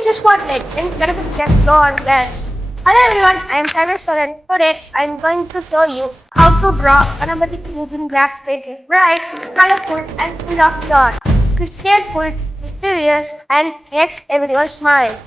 It's a spotlight and Ganapati can go on glass. Hello everyone, I am Cyber Soren. Today I am going to show you how to draw Ganapati using glass painting. Bright, colorful and full of joy. Christian, mysterious and makes everyone smile.